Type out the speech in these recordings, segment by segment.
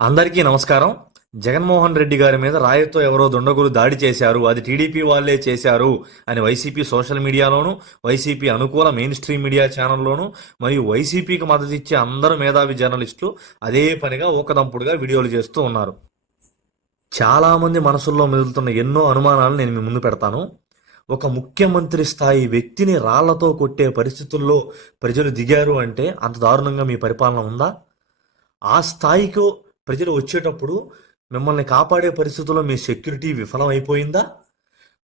అందరికీ నమస్కారం. జగన్మోహన్ రెడ్డి గారి మీద రాయతో ఎవరో దుండగులు దాడి చేశారు అది టీడీపీ వాళ్ళే చేశారు అని వైసీపీ సోషల్ మీడియాలోను వైసీపీ అనుకూల మెయిన్ స్ట్రీమ్ మీడియా ఛానల్లోను మరియు వైసీపీకి మద్దతు ఇచ్చే అందరు మేధావి జర్నలిస్టులు అదే పనిగా ఊకదంపుడుగా వీడియోలు చేస్తూ ఉన్నారు. చాలామంది మనసుల్లో మెదులుతున్న ఎన్నో అనుమానాలు నేను మీ ముందు పెడతాను. ఒక ముఖ్యమంత్రి స్థాయి వ్యక్తిని రాళ్ళతో కొట్టే పరిస్థితుల్లో ప్రజలు దిగారు అంటే అంత దారుణంగా మీ పరిపాలన ఉందా? ఆ స్థాయికి ప్రజలు వచ్చేటప్పుడు మిమ్మల్ని కాపాడే పరిస్థితుల్లో మీ సెక్యూరిటీ విఫలమైపోయిందా?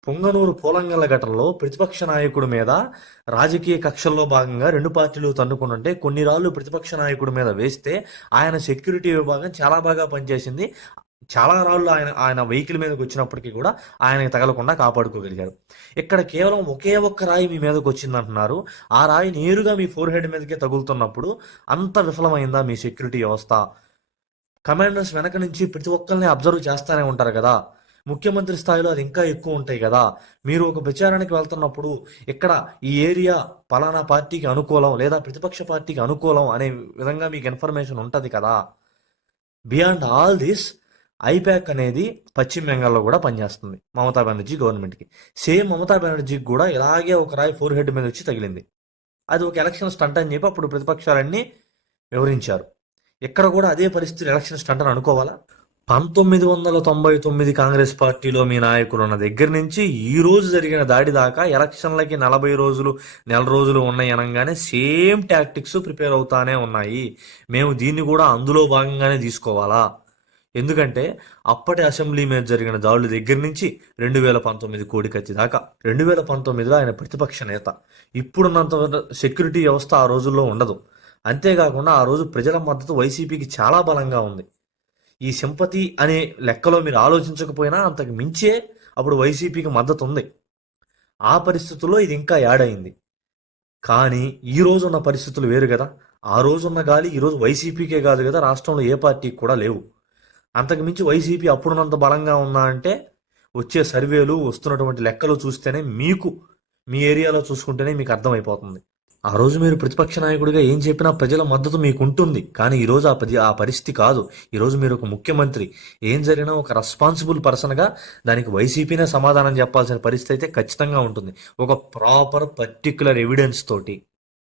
పొంగనూరు పోలంగల్ల ఘటనలో ప్రతిపక్ష నాయకుడి మీద రాజకీయ కక్షల్లో భాగంగా రెండు పార్టీలు తన్నుకుంటుంటే కొన్ని రాళ్ళు ప్రతిపక్ష నాయకుడి మీద వేస్తే ఆయన సెక్యూరిటీ విభాగం చాలా బాగా పనిచేసింది. చాలా రాళ్ళు ఆయన ఆయన వెహికల్ మీదకి వచ్చినప్పటికీ కూడా ఆయనకి తగలకుండా కాపాడుకోగలిగారు. ఇక్కడ కేవలం ఒకే ఒక్క రాయి మీ మీదకి వచ్చిందంటున్నారు. ఆ రాయి నేరుగా మీ ఫోర్ హెడ్ మీదకే తగులుతున్నప్పుడు అంత విఫలమైందా మీ సెక్యూరిటీ వ్యవస్థ? కమాండర్స్ వెనక నుంచి ప్రతి ఒక్కరిని అబ్జర్వ్ చేస్తూనే ఉంటారు కదా. ముఖ్యమంత్రి స్థాయిలో అది ఇంకా ఎక్కువ ఉంటాయి కదా. మీరు ఒక ప్రచారానికి వెళ్తున్నప్పుడు ఇక్కడ ఈ ఏరియా పలానా పార్టీకి అనుకూలం లేదా ప్రతిపక్ష పార్టీకి అనుకూలం అనే విధంగా మీకు ఇన్ఫర్మేషన్ ఉంటుంది కదా. బియాండ్ ఆల్ దిస్ ఐప్యాక్ అనేది పశ్చిమ బెంగాల్లో కూడా పనిచేస్తుంది మమతా బెనర్జీ గవర్నమెంట్కి. సేమ్ మమతా బెనర్జీకి కూడా ఇలాగే ఒక రాయి ఫోర్ హెడ్ మీద వచ్చి తగిలింది. అది ఒక ఎలక్షన్ స్టంట్ అని చెప్పి అప్పుడు ప్రతిపక్షాలన్నీ వివరించారు. ఇక్కడ కూడా అదే పరిస్థితి ఎలక్షన్ స్టంట్ అని అనుకోవాలా? పంతొమ్మిది వందల తొంభై తొమ్మిది కాంగ్రెస్ పార్టీలో మీ నాయకులు ఉన్న దగ్గర నుంచి ఈ రోజు జరిగిన దాడి దాకా ఎలక్షన్లకి నలభై రోజులు నెల రోజులు ఉన్నాయి అనగానే సేమ్ టాక్టిక్స్ ప్రిపేర్ అవుతానే ఉన్నాయి. మేము దీన్ని కూడా అందులో భాగంగానే తీసుకోవాలా? ఎందుకంటే అప్పటి అసెంబ్లీ మీద జరిగిన దాడుల దగ్గర నుంచి రెండు వేల పంతొమ్మిది కోడికత్తి దాకా రెండు వేల పంతొమ్మిదిలో ఆయన ప్రతిపక్ష నేత. ఇప్పుడున్నంత సెక్యూరిటీ వ్యవస్థ ఆ రోజుల్లో ఉండదు. అంతేకాకుండా ఆ రోజు ప్రజల మద్దతు వైసీపీకి చాలా బలంగా ఉంది. ఈ సింపతి అనే లెక్కలో మీరు ఆలోచించకపోయినా అంతకు మించే అప్పుడు వైసీపీకి మద్దతు ఉంది ఆ పరిస్థితుల్లో ఇది ఇంకా యాడ్ అయింది. కానీ ఈ రోజున్న పరిస్థితులు వేరు కదా. ఆ రోజున్న గాలి ఈరోజు వైసీపీకే కాదు కదా. రాష్ట్రంలో ఏ పార్టీకి కూడా లేవు. అంతకు మించి వైసీపీ అప్పుడున్నంత బలంగా ఉందా అంటే వచ్చే సర్వేలు వస్తున్నటువంటి లెక్కలు చూస్తేనే మీకు మీ ఏరియాలో చూసుకుంటేనే మీకు అర్థమైపోతుంది. ఆ రోజు మీరు ప్రతిపక్ష నాయకుడిగా ఏం చెప్పినా ప్రజల మద్దతు మీకు ఉంటుంది కానీ ఈరోజు ఆ పది ఆ పరిస్థితి కాదు. ఈరోజు మీరు ఒక ముఖ్యమంత్రి. ఏం జరిగినా ఒక రెస్పాన్సిబుల్ పర్సన్గా దానికి వైసీపీనే సమాధానం చెప్పాల్సిన పరిస్థితి అయితే ఖచ్చితంగా ఉంటుంది. ఒక ప్రాపర్ పర్టిక్యులర్ ఎవిడెన్స్ తోటి.